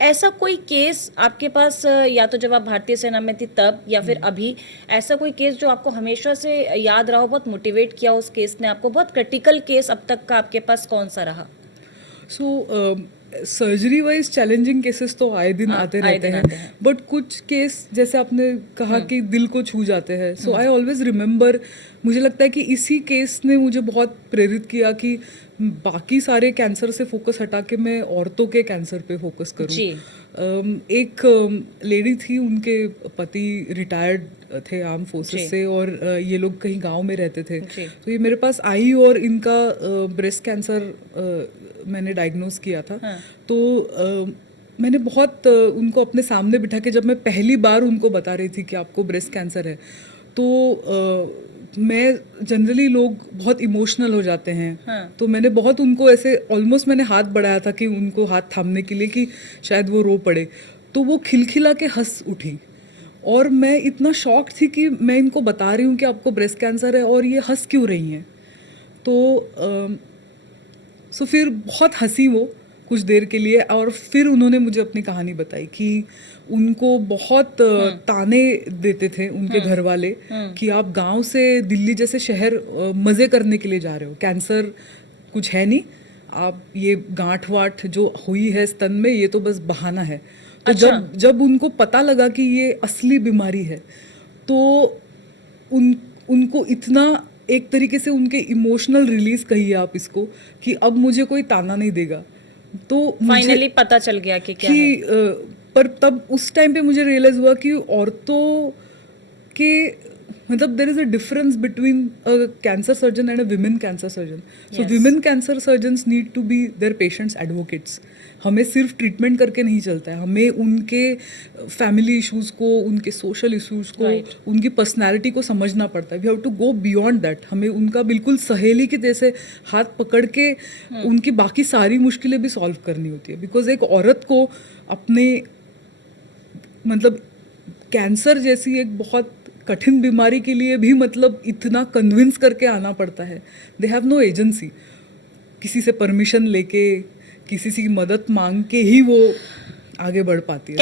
ऐसा कोई केस आपके पास या तो जब आप भारतीय सेना में थी तब या फिर अभी, ऐसा कोई केस जो आपको हमेशा से याद रहा हो, बहुत मोटिवेट किया उस केस ने आपको, बहुत क्रिटिकल केस अब तक का आपके पास कौन सा रहा? सो सर्जरी वाइज चैलेंजिंग केसेस तो आए दिन आते रहते हैं, बट कुछ केस जैसे आपने कहा कि दिल को छू जाते हैं, सो आई ऑलवेज रिमेंबर। मुझे लगता है कि इसी केस ने मुझे बहुत प्रेरित किया कि बाकी सारे कैंसर से फोकस हटा के मैं औरतों के कैंसर पे फोकस करूं। एक लेडी थी, उनके पति रिटायर्ड थे आर्म फोर्सेस से, और ये लोग कहीं गांव में रहते थे, तो ये मेरे पास आई और इनका ब्रेस्ट कैंसर मैंने डायग्नोज किया था। तो मैंने बहुत उनको अपने सामने बिठा के, जब मैं पहली बार उनको बता रही थी कि आपको ब्रेस्ट कैंसर है, तो मैं जनरली लोग बहुत इमोशनल हो जाते हैं, तो मैंने बहुत उनको ऐसे ऑलमोस्ट मैंने हाथ बढ़ाया था कि उनको हाथ थामने के लिए कि शायद वो रो पड़े, तो वो खिलखिला के हंस उठी। और मैं इतना शॉक थी कि मैं इनको बता रही हूँ कि आपको ब्रेस्ट कैंसर है और ये हंस क्यों रही हैं। तो सो फिर बहुत हंसी वो कुछ देर के लिए, और फिर उन्होंने मुझे अपनी कहानी बताई कि उनको बहुत ताने देते थे उनके घर वाले कि आप गांव से दिल्ली जैसे शहर मज़े करने के लिए जा रहे हो, कैंसर कुछ है नहीं, आप ये गांठ वाठ जो हुई है स्तन में ये तो बस बहाना है। तो जब उनको पता लगा कि ये असली बीमारी है, तो उनको इतना, एक तरीके से उनके इमोशनल रिलीज कहिए आप इसको, कि अब मुझे कोई ताना नहीं देगा। तो फाइनली पता चल गया कि क्या है। पर तब उस टाइम पे मुझे रियलाइज हुआ कि औरतों के मतलब there is a difference between a cancer surgeon and a women cancer surgeon. So women cancer surgeons need to be there patients advocates. हमें सिर्फ ट्रीटमेंट करके नहीं चलता है, हमें उनके फैमिली इश्यूज़ को, उनके सोशल इश्यूज़ को, उनकी पर्सनैलिटी को समझना पड़ता है। We have to go beyond that. हमें उनका बिल्कुल सहेली के जैसे हाथ पकड़ के उनकी बाकी सारी मुश्किलें भी सॉल्व करनी होती है। बिकॉज एक औरत को अपने मतलब कैंसर जैसी एक बहुत कठिन बीमारी के लिए भी मतलब इतना कन्विंस करके आना पड़ता है। They have no agency. किसी से परमिशन लेके, किसी की मदद मांग के ही वो आगे बढ़ पाती है।